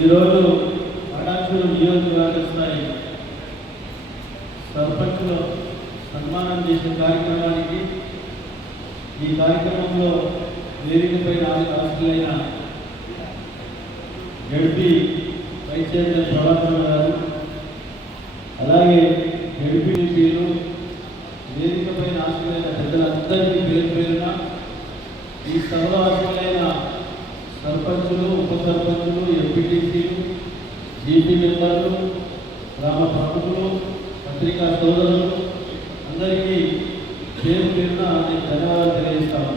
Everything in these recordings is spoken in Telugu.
ఈరోజు అడాచూరు నియోజకవర్గ స్థాయి సర్పంచులు సన్మానం చేసే కార్యక్రమానికి ఈ కార్యక్రమంలో వేదికపై ఆశలైన జడ్పీ వైస్ చైర్మన్ ప్రభాకర్ గారు, అలాగే జడ్పీలు, వేదికపై ఆశలైన పెద్దలందరికీ పేరు పేరున ఈ సభలో ఆశలైన సర్పంచులు, ఉప సర్పంచులు, ఎంపీటీసీలు, జీపీ మెంబర్లు, గ్రామ ప్రముఖులు, పత్రికా సోదరులు అందరికీ పేరు పేరున నేను ధన్యవాదాలు తెలియజేస్తాను.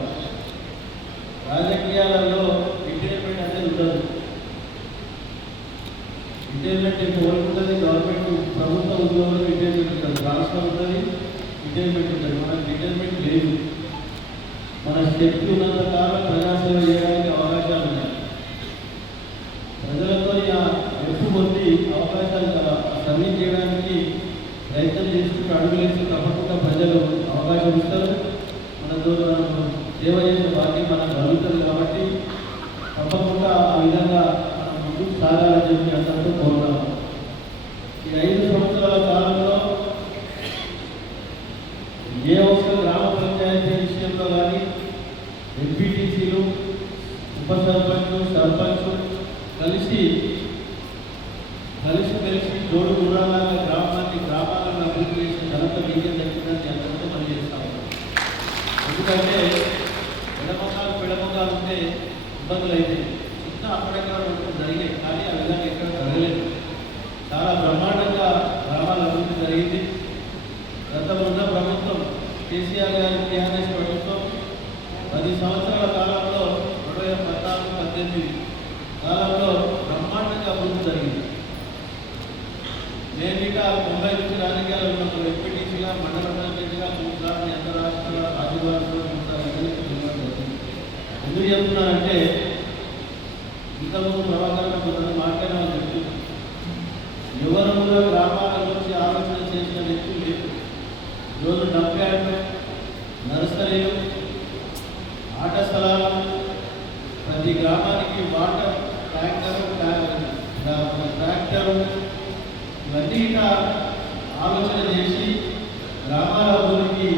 రాజకీయాలలో రిటైర్మెంట్ అనేది ఉండదు. రిటైర్మెంట్ ఎవరికి ఉంటుంది? గవర్నమెంట్ ప్రభుత్వ ఉద్యోగులు రిటైర్మెంట్ ఉంటుంది, రాష్ట్రం ఉంటుంది, రిటైర్మెంట్ ఉంటుంది. మనకు రిటైర్మెంట్ లేదు. మన శక్తి ఉన్నంత కాలం ప్రజాసేవ చేయడానికి అవకాశాలు ఉన్నాయి. ప్రజలతో ఎక్కువ మంది అవకాశాలు సర్వీస్ చేయడానికి ప్రయత్నం చేసుకుంటూ అడుగులేసి తప్పకుండా ప్రజలు అవకాశం ఇస్తారు. మనతో సేవ చేసే భాగ్యం మనకు కలుగుతుంది. కాబట్టి తప్పకుండా ఆ విధంగా మనం ముందుకు సాగాలని చెప్పి అందరితో కోరుతాము. ఈ 5 సంవత్సరాల కాలంలో ఏ ఒక్క గ్రామ పంచాయతీ విషయంలో కానీ ఎంపీటీసీలు, ఉప సర్పంచ్, సర్పంచ్ కలిసి జోడు గుర్రాలాగా గ్రామాలను అభివృద్ధి చేసిన ఘనత విజయం దక్కిందని అందరితో పనిచేస్తాము. ఎందుకంటే పెడమొగాలు ఉంటే ఇబ్బందులు అయితే చిన్న అక్కడెక్కడ జరిగాయి, కానీ ఆ విధంగా ఎక్కడ జరగలేదు. చాలా బ్రహ్మాండంగా గ్రామాల అభివృద్ధి జరిగింది. గతంలో ఉన్న ప్రభుత్వం కేసీఆర్ గారి టీఆర్ఎస్ ప్రభుత్వం 10 సంవత్సరాల కాలంలో 2014-18 కాలంలో బ్రహ్మాండంగా అభివృద్ధి జరిగింది. నేను ఇక 90 నుంచి రాజకీయాలు ఉన్నప్పుడు ఎంపీటీసీగా, మండల ప్రెసిడెంట్గా 3 సార్లు అంతరాష్ట్ర రాజధానిలో 3 సార్లు ఎందుకు చెప్తున్నానంటే ఇంతకుముందు ప్రభాకర్ కొంతమంది మాట్లాడాలని చెప్తున్నారు. ఎవరు కూడా గ్రామాల గురించి ఆలోచన చేసిన వ్యక్తులు లేదు. ఈరోజు డబ్బు యార్డు, నర్సరీలు, ఆట స్థలాలు, ప్రతి గ్రామానికి వాటర్ ట్రాక్టరు ఇవన్నీ ఆలోచన చేసి గ్రామాల అభివృద్ధికి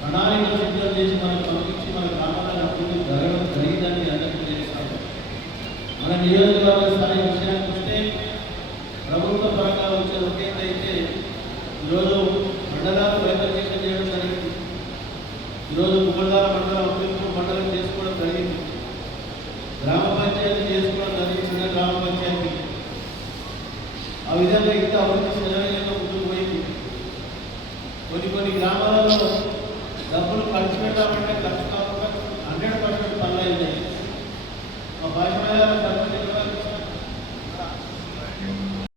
ప్రణాళికలు సిద్ధం చేసి మనకు పంపించి మన గ్రామాలను అభివృద్ధి జరగడం జరిగిందని అందరికీ చేస్తాము. మన నియోజకవర్గ స్థాయి విషయానికి వస్తే ప్రభుత్వ పరంగా వచ్చే ఒకేదైతే ఈరోజు మండలాలు బైఫర్కేషన్ చేయడం జరిగింది. ఈరోజు గుమ్మడిదార మండలం, అమృతపూర్ మండలం చేసుకోవడం జరిగింది. గ్రామ పంచాయతీ చేసుకోవడం జరిగింది, చిన్న గ్రామ పంచాయతీ. ఆ విధంగా ఇంకా అభివృద్ధి శరవేగంగా ముందుకు పోయింది. కొన్ని గ్రామాలలో డబ్బులు ఖర్చు పెట్టాలంటే